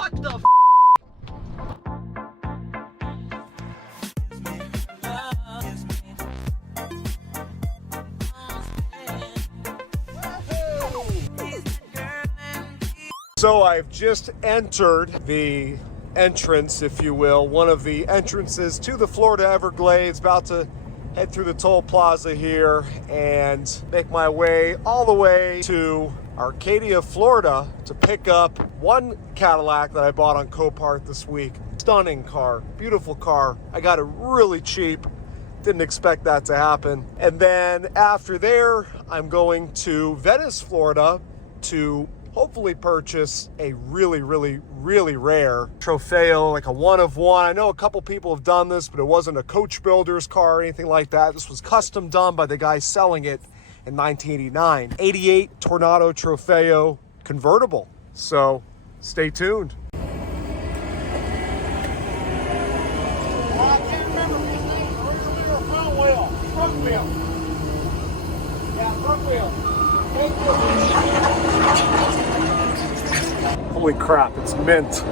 What the f? So I've just entered the entrance, if you will, one of the entrances to the Florida Everglades. About to head through the toll plaza here and make my way all the way to Arcadia, Florida to pick up one Cadillac that I bought on Copart this week. Stunning car, beautiful car. I got it really cheap. Didn't expect that to happen. And then after there, I'm going to Venice, Florida to hopefully purchase a really rare Trofeo, like a one of one. I know a couple people have done this, but it wasn't a coach builder's car or anything like that. This was custom done by the guy selling it in 1989. 88 Tornado Trofeo convertible. So stay tuned. Well, I can't remember if his name's rear wheel or front wheel. Front wheel. Yeah, front wheel. Holy crap, it's mint.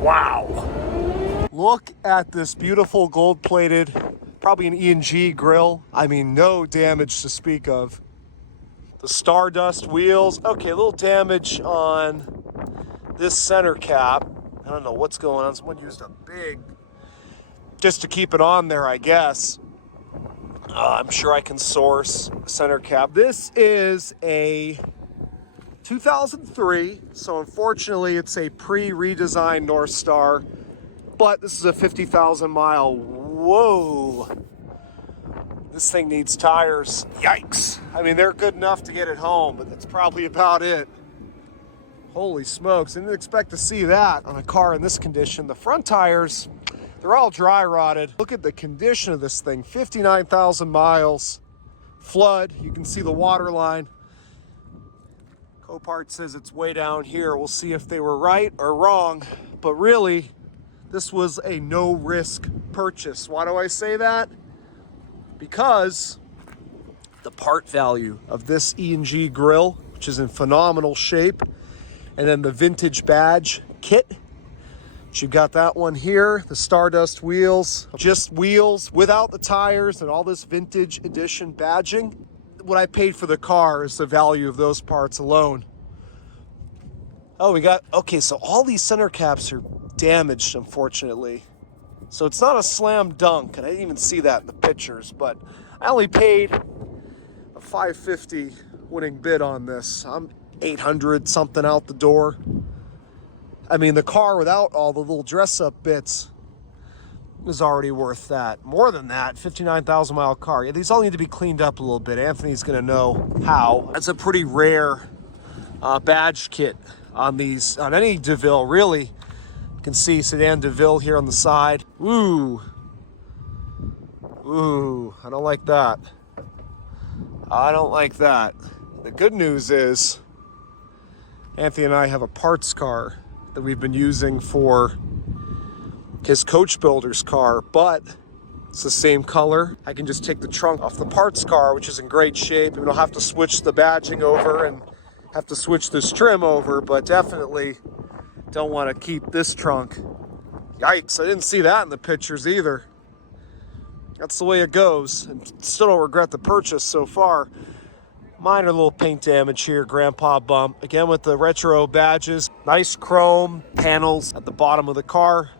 Wow. Look at this beautiful gold-plated, probably an E&G grill. I mean, no damage to speak of. The Stardust wheels. Okay, a little damage on this center cap. I don't know what's going on. Someone used a big, just to keep it on there, I guess. I'm sure I can source a center cap. This is a 2003, so unfortunately it's a pre-redesigned North Star, but this is a 50,000 mile. Whoa, this thing needs tires. Yikes. I mean, they're good enough to get it home, but that's probably about it. Holy smokes, I didn't expect to see that on a car in this condition. The front tires, they're all dry rotted. Look at the condition of this thing. 59,000 miles, flood. You can see the water line. Copart says it's way down here. We'll see if they were right or wrong. But really, this was a no-risk purchase. Why do I say that? Because the part value of this E&G grill, which is in phenomenal shape, and then the vintage badge kit, which you got that one here, the Stardust wheels, just wheels without the tires and all this vintage edition badging. What I paid for the car is the value of those parts alone. Oh, we got, okay, so all these center caps are damaged, unfortunately. So it's not a slam dunk, and I didn't even see that in the pictures, but I only paid a $550 winning bid on this. I'm 800 something out the door. I mean, the car without all the little dress-up bits is already worth that. More than that, 59,000 mile car. Yeah, these all need to be cleaned up a little bit. Anthony's gonna know how. That's a pretty rare badge kit on these, on any Deville, really. You can see sedan Deville here on the side. Ooh. Ooh, I don't like that. I don't like that. The good news is Anthony and I have a parts car that we've been using for his coach builder's car, but it's the same color. I can just take the trunk off the parts car, which is in great shape. We don't have to switch the badging over and have to switch this trim over, but definitely don't want to keep this trunk. Yikes, I didn't see that in the pictures either. That's the way it goes, and still don't regret the purchase so far. Minor little paint damage here, grandpa bump. Again with the retro badges. Nice chrome panels at the bottom of the car.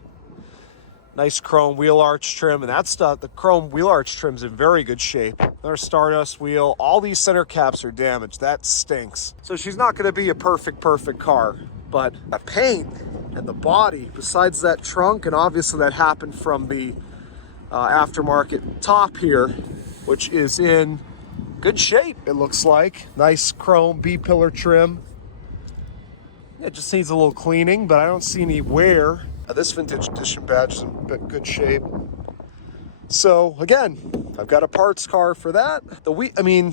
Nice chrome wheel arch trim, and that stuff, the chrome wheel arch trim's in very good shape. Another Stardust wheel. All these center caps are damaged. That stinks. So she's not gonna be a perfect car, but the paint and the body, besides that trunk, and obviously that happened from the aftermarket top here, which is in good shape, it looks like. Nice chrome B-pillar trim. It just needs a little cleaning, but I don't see any wear. This vintage edition badge is in good shape. So again, I've got a parts car for that.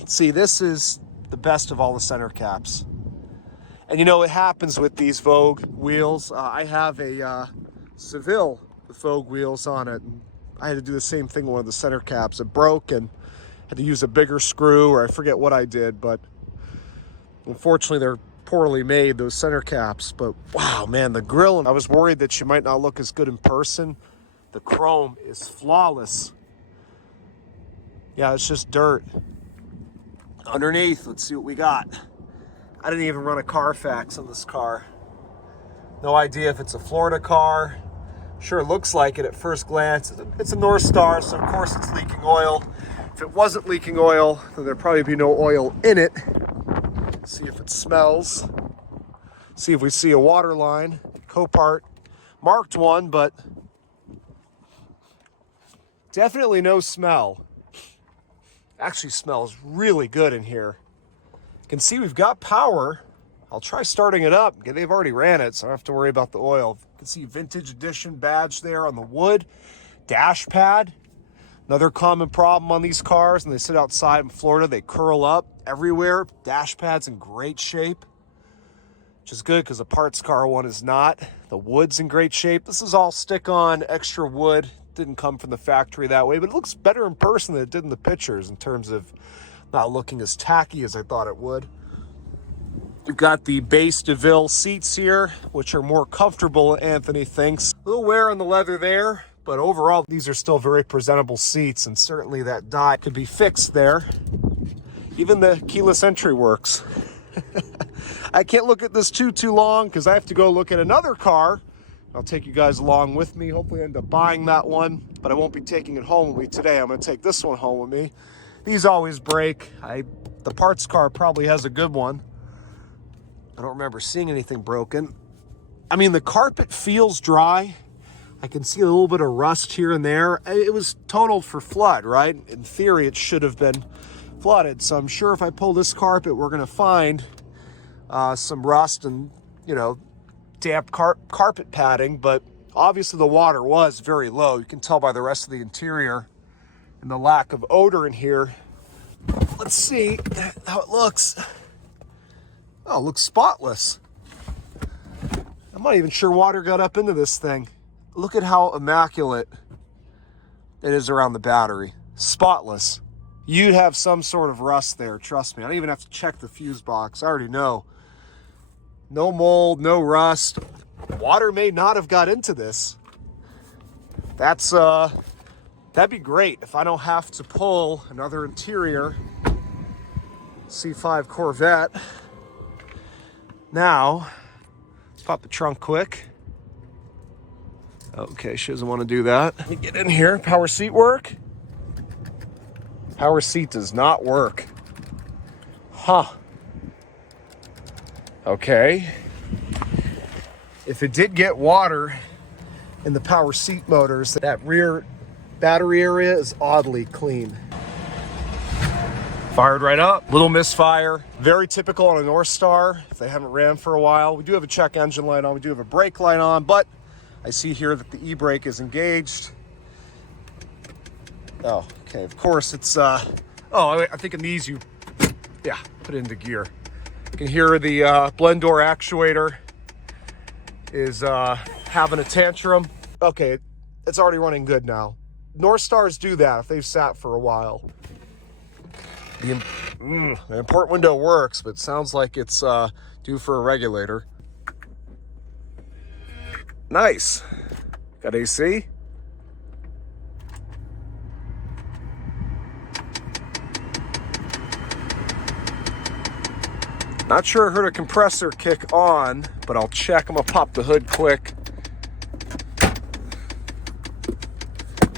See, this is the best of all the center caps. And you know, it happens with these Vogue wheels. I have a Seville with Vogue wheels on it. And I had to do the same thing with one of the center caps. It broke and had to use a bigger screw, or I forget what I did, but unfortunately they're poorly made, those center caps. But wow, man, the grill, I was worried that she might not look as good in person. The chrome is flawless. Yeah, it's just dirt. Underneath, let's see what we got. I didn't even run a Carfax on this car. No idea if it's a Florida car. Sure, it looks like it at first glance. It's a North Star, so of course it's leaking oil. If it wasn't leaking oil, then there'd probably be no oil in it. See if it smells. See if we see a water line. Copart marked one, but definitely no smell. Actually smells really good in here. You can see we've got power. I'll try starting it up. They've already ran it, so I don't have to worry about the oil. You can see vintage edition badge there on the wood. Dash pad. Another common problem on these cars, and they sit outside in Florida, they curl up everywhere. Dash pad's in great shape, which is good because the parts car one is not. The wood's in great shape. This is all stick-on extra wood. Didn't come from the factory that way, but it looks better in person than it did in the pictures in terms of not looking as tacky as I thought it would. You've got the base Deville seats here, which are more comfortable, Anthony thinks. A little wear on the leather there, but overall, these are still very presentable seats, and certainly that die could be fixed there. Even the keyless entry works. I can't look at this too long because I have to go look at another car. I'll take you guys along with me. Hopefully I end up buying that one, but I won't be taking it home with me today. I'm gonna take this one home with me. These always break. The parts car probably has a good one. I don't remember seeing anything broken. I mean, the carpet feels dry. I can see a little bit of rust here and there. It was totaled for flood, right? In theory, it should have been flooded. So I'm sure if I pull this carpet, we're gonna find some rust and, you know, damp carpet padding, but obviously the water was very low. You can tell by the rest of the interior and the lack of odor in here. Let's see how it looks. Oh, it looks spotless. I'm not even sure water got up into this thing. Look at how immaculate it is around the battery. Spotless. You'd have some sort of rust there, trust me. I don't even have to check the fuse box. I already know. No mold, no rust. Water may not have got into this. That'd be great if I don't have to pull another interior C5 Corvette. Now, let's pop the trunk quick. Okay, she doesn't want to do that. Let me get in here. Power seat work? Power seat does not work. Huh. Okay. If it did get water in the power seat motors, that rear battery area is oddly clean. Fired right up. Little misfire. Very typical on a North Star if they haven't ran for a while. We do have a check engine light on. We do have a brake light on, but I see here that the e-brake is engaged. Oh, okay. Of course it's, I think in these put it into gear. You can hear the blend door actuator is having a tantrum. Okay, it's already running good now. North Stars do that if they've sat for a while. The import window works, but it sounds like it's due for a regulator. Nice. Got AC. Not sure I heard a compressor kick on, but I'll check. I'm gonna pop the hood quick.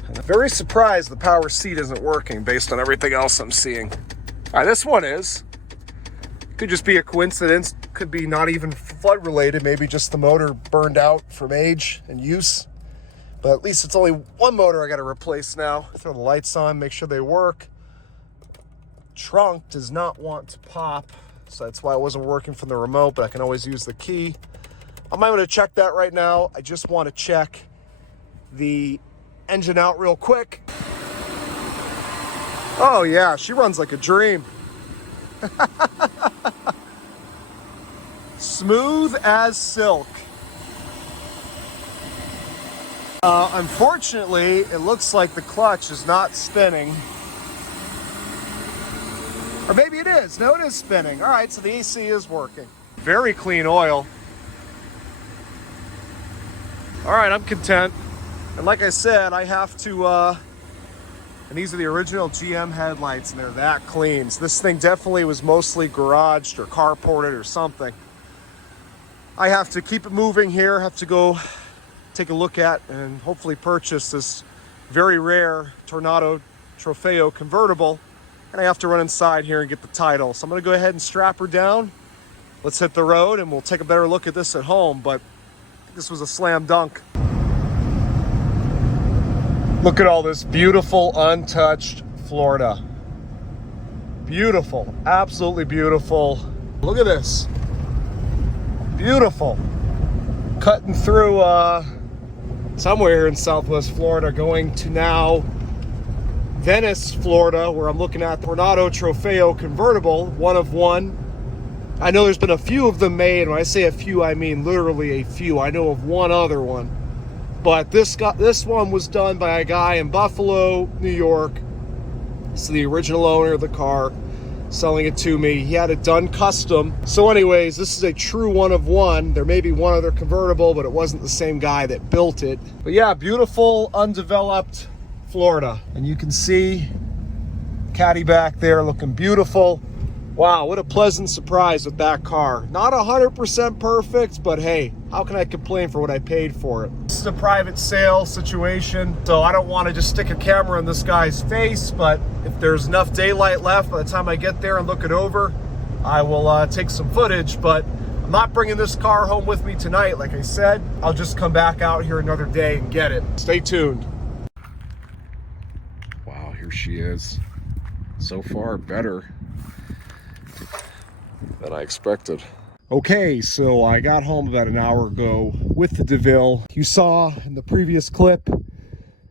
I'm very surprised the power seat isn't working based on everything else I'm seeing. All right, this one is. Could just be a coincidence. Could be not even flood related. Maybe just the motor burned out from age and use. But at least it's only one motor I got to replace now. Throw the lights on, make sure they work. trunk does not want to pop, so that's why it wasn't working from the remote, but I can always use the key. I'm not going to check that right now. I just want to check the engine out real quick. Oh yeah, she runs like a dream. Smooth as silk. Unfortunately, it looks like the clutch is not spinning. Or maybe it is. No, it is spinning. All right, so the AC is working. Very clean oil. All right, I'm content. And like I said, I have to, and these are the original GM headlights, and they're that clean. So this thing definitely was mostly garaged or carported or something. I have to keep it moving here, have to go take a look at and hopefully purchase this very rare Tornado Trofeo convertible. And I have to run inside here and get the title. So I'm gonna go ahead and strap her down. Let's hit the road and we'll take a better look at this at home, but this was a slam dunk. Look at all this beautiful, untouched Florida. Beautiful, absolutely beautiful. Look at this. Beautiful. Cutting through somewhere here in Southwest Florida, going to now Venice, Florida, where I'm looking at Tornado Trofeo convertible, one of one. I know there's been a few of them made. When I say a few, I mean literally a few. I know of one other one. But this one was done by a guy in Buffalo, New York. It's the original owner of the car selling it to me. He had it done custom. So anyways, this is a true one of one. There may be one other convertible, but it wasn't the same guy that built it. But yeah, beautiful, undeveloped Florida. And you can see Caddy back there looking beautiful. Wow, what a pleasant surprise with that car. Not 100% perfect, but hey, how can I complain for what I paid for it? This is a private sale situation, so I don't want to just stick a camera in this guy's face, but if there's enough daylight left by the time I get there and look it over, I will take some footage, but I'm not bringing this car home with me tonight. Like I said, I'll just come back out here another day and get it. Stay tuned. Wow, here she is. So far, better than I expected. Okay, so I got home about an hour ago with the Deville. You saw in the previous clip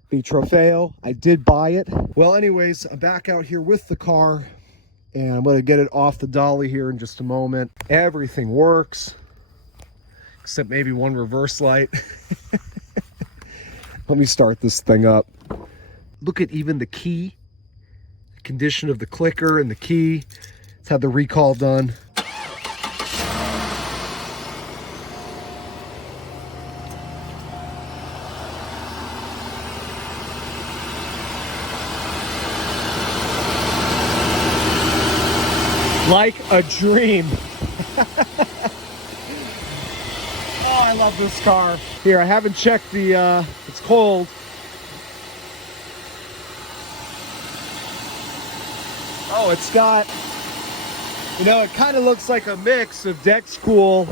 the Trofeo. I did buy it. Well, anyways, I'm back out here with the car and I'm going to get it off the dolly here in just a moment. Everything works except maybe one reverse light. Let me start this thing up. Look at even the key, the condition of the clicker and the key. It's had the recall done. Like a dream. Oh, I love this car. Here, I haven't checked the, it's cold. Oh, it's got, you know, it kind of looks like a mix of Dex Cool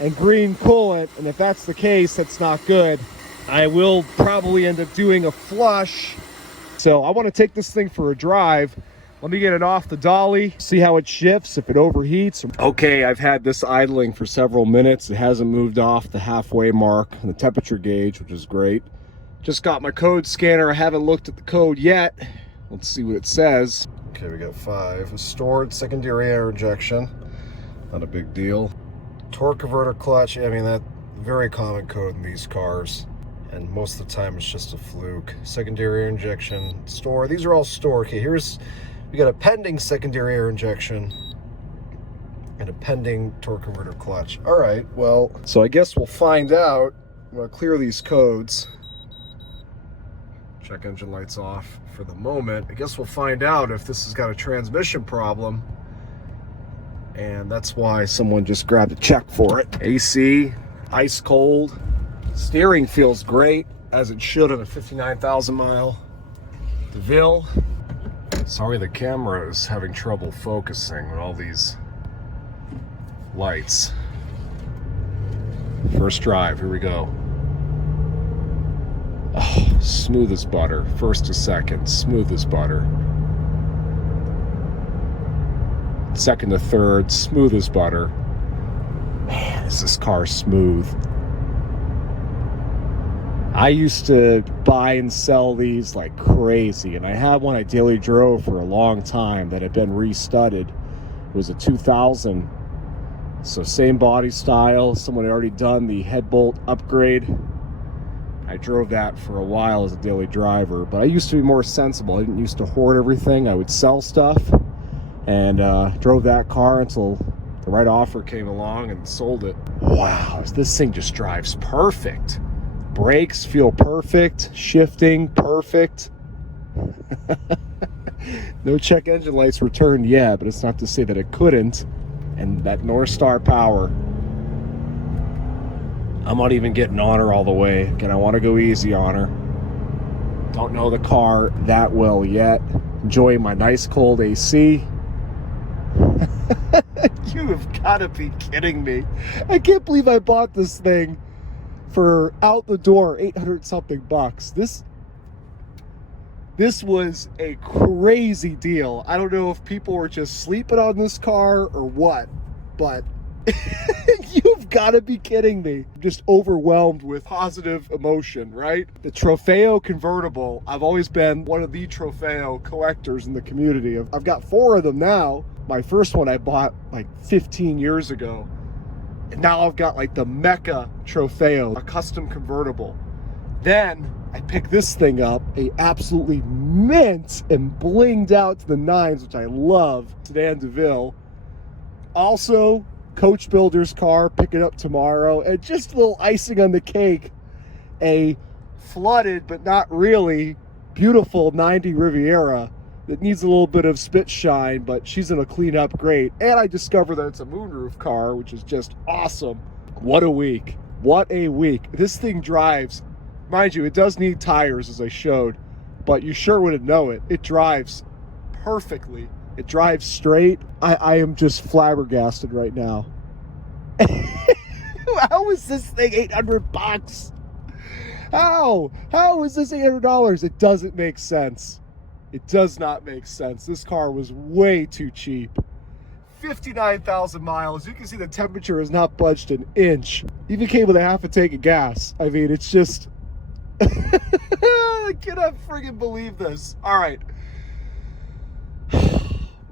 and green coolant, and if that's the case, that's not good. I will probably end up doing a flush. So I want to take this thing for a drive. Let me get it off the dolly, see how it shifts, if it overheats. Okay, I've had this idling for several minutes. It hasn't moved off the halfway mark on the temperature gauge, which is great. Just got my code scanner. I haven't looked at the code yet. Let's see what it says. Okay, we got 5. A stored secondary air injection. Not a big deal. Torque converter clutch. I mean, that very common code in these cars. And most of the time it's just a fluke. Secondary air injection, store. These are all stored. Okay, we got a pending secondary air injection and a pending torque converter clutch. All right, well, so I guess we'll find out. I'm gonna clear these codes. Check engine lights off for the moment. I guess we'll find out if this has got a transmission problem. And that's why someone just grabbed a check for it. AC, ice cold. Steering feels great, as it should on a 59,000 mile Deville. Sorry, the camera is having trouble focusing with all these lights. First drive, here we go. Oh, smooth as butter. First to second, smooth as butter. second to third, smooth as butter. Man, is this car smooth. I used to buy and sell these like crazy, and I had one I daily drove for a long time that had been restudded. It was a 2000, so same body style. Someone had already done the head bolt upgrade. I drove that for a while as a daily driver, but I used to be more sensible. I didn't used to hoard everything. I would sell stuff, and drove that car until the right offer came along and sold it. Wow, this thing just drives perfect. Brakes feel perfect, shifting perfect. No check engine lights returned yet, but it's not to say that it couldn't. And that North Star power, I'm not even getting on her all the way. Again, I want to go easy on her. Don't know the car that well yet. Enjoying my nice cold AC. You have got to be kidding me. I can't believe I bought this thing for out the door 800 something bucks. This was a crazy deal. I don't know if people were just sleeping on this car or what, but you've got to be kidding me. I'm just overwhelmed with positive emotion, right? The Trofeo convertible, I've always been one of the Trofeo collectors in the community. I've got 4 of them now. My first one I bought like 15 years ago. And now I've got like the Mecca Trofeo, a custom convertible. Then I picked this thing up, a absolutely mint and blinged out to the nines, which I love, sedan Deville. Also, Coach Builder's car, pick it up tomorrow. And just a little icing on the cake, a flooded but not really beautiful 90 Riviera that needs a little bit of spit shine, but she's in a clean up great. And I discovered that it's a moonroof car, which is just awesome. What a week. What a week. This thing drives, mind you, it does need tires as I showed, but you sure wouldn't know it. It drives perfectly. It drives straight. I am just flabbergasted right now. How is this thing 800 bucks? How is this $800? It doesn't make sense. It does not make sense. This car was way too cheap. 59,000 miles. You can see the temperature has not budged an inch. Even came with a half a tank of gas. I mean, it's just... I cannot friggin' believe this. All right.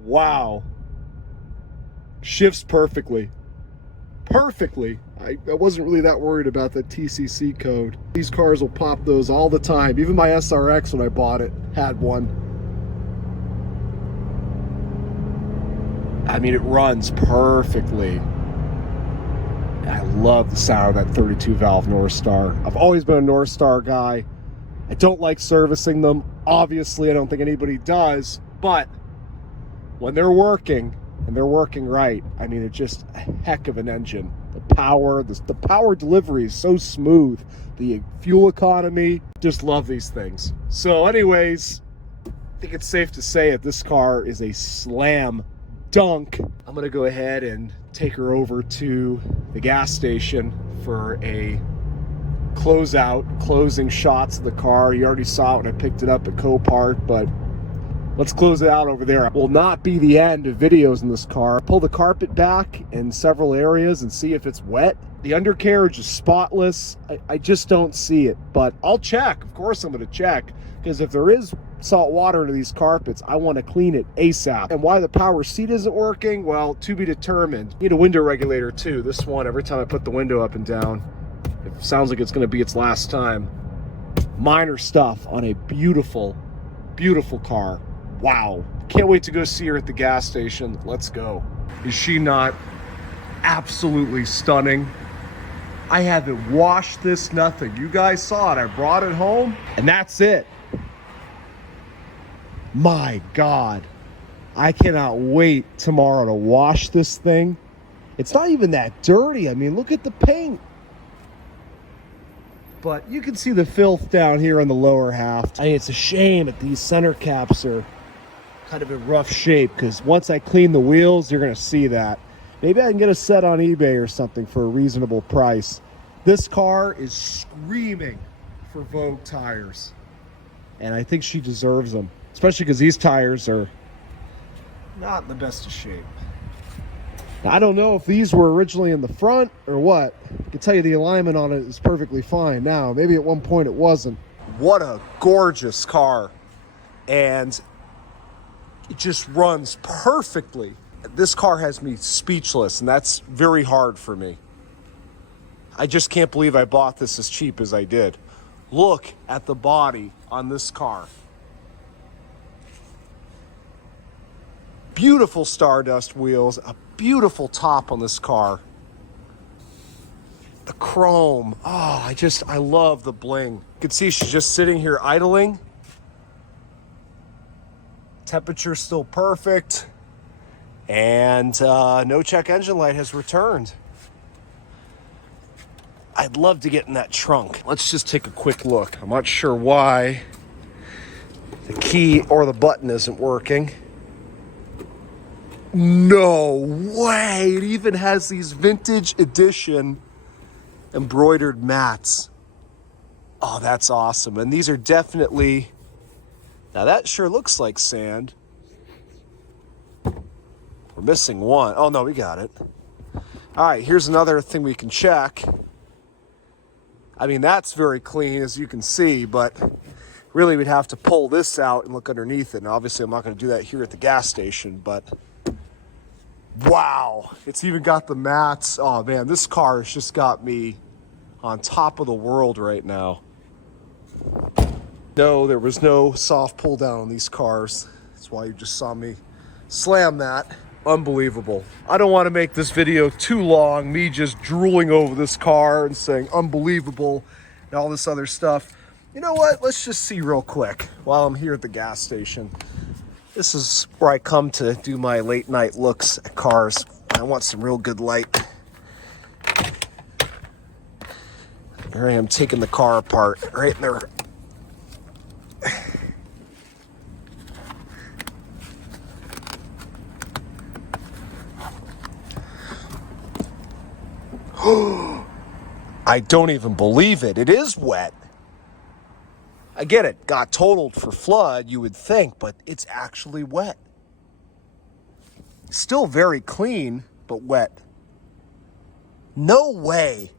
Wow. Shifts perfectly. Perfectly. I wasn't really that worried about the TCC code. These cars will pop those all the time. Even my SRX, when I bought it, had one. I mean, it runs perfectly. I love the sound of that 32 valve North Star. I've always been a North Star guy. I don't like servicing them. Obviously, I don't think anybody does. But when they're working, and they're working right, I mean, it's just a heck of an engine. The power delivery is so smooth. The fuel economy, just love these things. So anyways, I think it's safe to say that this car is a slam dunk. I'm gonna go ahead and take her over to the gas station for a closing shots of the car. You already saw it when I picked it up at Copart, but let's close it out over there. It will not be the end of videos in this car. Pull the carpet back in several areas and see if it's wet. The undercarriage is spotless. I just don't see it, but I'll check. Of course I'm gonna check, because if there is salt water into these carpets, I want to clean it ASAP. And why the power seat isn't working, well, to be determined. Need a window regulator too. This one, every time I put the window up and down, it sounds like it's going to be its last time. Minor stuff on a beautiful, beautiful car. Wow. Can't wait to go see her at the gas station. Let's go. Is she not absolutely stunning? I haven't washed this, nothing. You guys saw it. I brought it home, and that's it. My God, I cannot wait tomorrow to wash this thing. It's not even that dirty. I mean, look at the paint. But you can see the filth down here in the lower half. I mean, it's a shame that these center caps are kind of in rough shape, because once I clean the wheels, you're going to see that. Maybe I can get a set on eBay or something for a reasonable price. This car is screaming for Vogue tires, and I think she deserves them. Especially because these tires are not in the best of shape. I don't know if these were originally in the front or what. I can tell you the alignment on it is perfectly fine now. Maybe at one point it wasn't. What a gorgeous car. And it just runs perfectly. This car has me speechless, and that's very hard for me. I just can't believe I bought this as cheap as I did. Look at the body on this car. Beautiful Stardust wheels, a beautiful top on this car. The chrome, oh, I love the bling. You can see she's just sitting here idling. Temperature's still perfect. And no check engine light has returned. I'd love to get in that trunk. Let's just take a quick look. I'm not sure why the key or the button isn't working. No way! It even has these vintage edition embroidered mats. Oh, that's awesome. And these are definitely, now that sure looks like sand. We're missing one. Oh no, we got it. All right, here's another thing we can check. I mean, that's very clean, as you can see, but really we'd have to pull this out and look underneath it. And obviously I'm not going to do that here at the gas station, but wow, it's even got the mats. Oh man, this car has just got me on top of the world right now. No, there was no soft pull down on these cars. That's why you just saw me slam that. Unbelievable. I don't want to make this video too long, me just drooling over this car and saying unbelievable and all this other stuff. You know what? Let's just see real quick while I'm here at the gas station. This is where I come to do my late night looks at cars. I want some real good light. Here I am taking the car apart right in there. I don't even believe it. It is wet. I get it. Got totaled for flood, you would think, but it's actually wet. Still very clean, but wet. No way.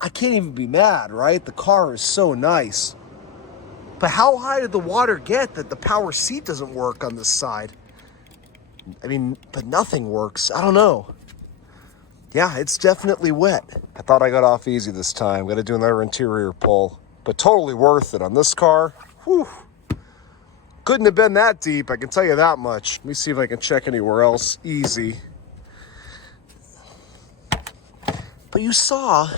I can't even be mad, right? The car is so nice. But how high did the water get that the power seat doesn't work on this side? I mean, but nothing works. I don't know. Yeah, it's definitely wet. I thought I got off easy this time. Got to do another interior pull. But totally worth it on this car. Whew. Couldn't have been that deep, I can tell you that much. Let me see if I can check anywhere else. Easy. But you saw...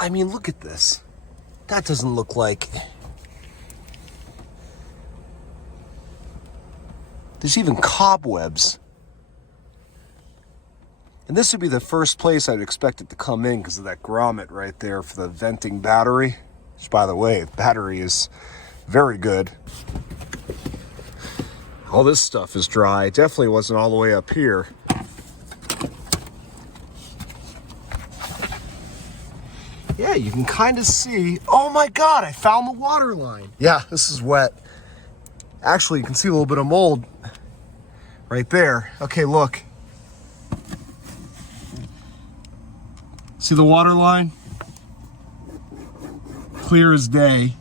I mean, look at this. That doesn't look like... There's even cobwebs. And this would be the first place I'd expect it to come in because of that grommet right there for the venting battery. Which, by the way, the battery is very good. All this stuff is dry. It definitely wasn't all the way up here. Yeah, you can kind of see. Oh my God, I found the water line. Yeah, this is wet. Actually, you can see a little bit of mold right there. Okay, look. See the water line? Clear as day.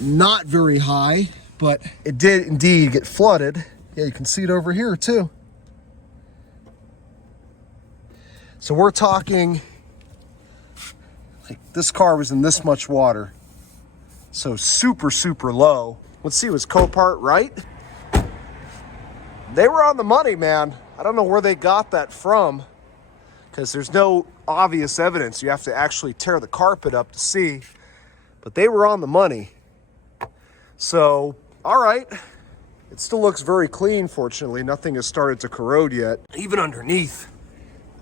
Not very high, but it did indeed get flooded. Yeah, you can see it over here too. So we're talking, like this car was in this much water. So super, super low. Let's see, it was Copart, right? They were on the money, man. I don't know where they got that from because there's no obvious evidence. You have to actually tear the carpet up to see, but they were on the money. So, all right. It still looks very clean, fortunately. Nothing has started to corrode yet. Even underneath,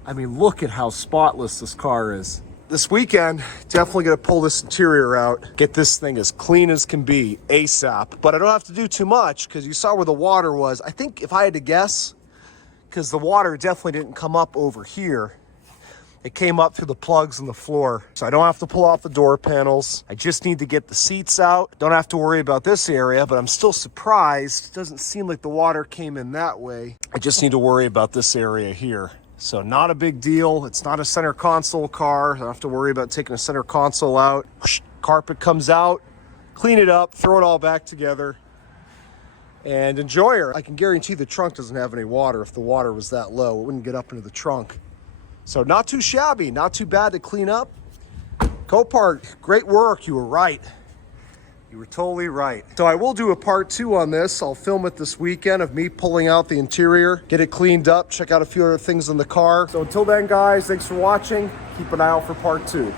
I mean, look at how spotless this car is. This weekend, definitely gonna pull this interior out, get this thing as clean as can be ASAP. But I don't have to do too much because you saw where the water was. I think if I had to guess, because the water definitely didn't come up over here, It came up through the plugs in the floor. So I don't have to pull off the door panels. I just need to get the seats out. Don't have to worry about this area, but I'm still surprised. It doesn't seem like the water came in that way. I just need to worry about this area here. So not a big deal. It's not a center console car. I don't have to worry about taking a center console out. Carpet comes out, clean it up, throw it all back together, and enjoy her. I can guarantee the trunk doesn't have any water. If the water was that low, it wouldn't get up into the trunk. So not too shabby, not too bad to clean up. Copart, great work. You were right. You were totally right. So I will do a part 2 on this. I'll film it this weekend of me pulling out the interior, get it cleaned up, check out a few other things in the car. So until then, guys, thanks for watching. Keep an eye out for part 2.